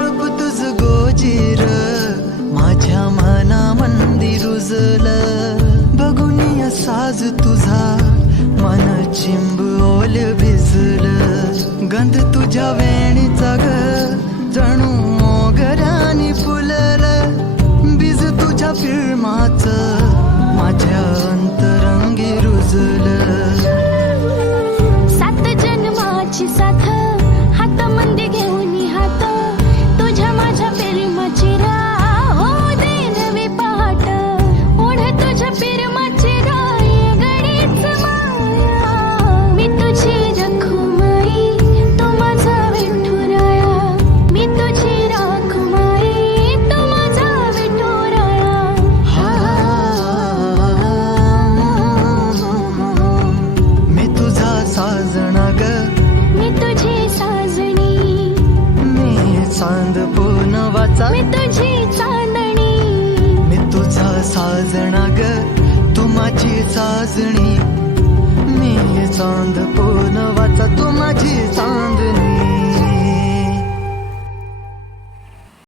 रूप तुझ गोजीर माझ्या मनामंदी रुजलं, बघून साज तुझा मन चिंब ओल भिजलं, गंध तुझ्या वेणीचा ग जणू मोगऱ्यानी फुललं, बीज तुझ्या फिल्माच माझ्या अंतरंगी रुजलं. सात जन्माची साथ हात मंदी घेऊन हात, तुझ्या माझ्या प्रेमाची राह हो दे नवी पहाट, ओढ तुझ्या प्रेमाची राय गडीच माया. मी तुझी रखुमाई तू माझा विठुराया, मी तुझी रखुमाई तू माझा विठुराया. मी तुझा साजना ग, मी तुझी साजणी, मी चांद पूनवाचा, मी तुझी चांदणी. मी तुझा साजना ग, तू माझी साजणी, मी चांद पूनवाचा, तू माझी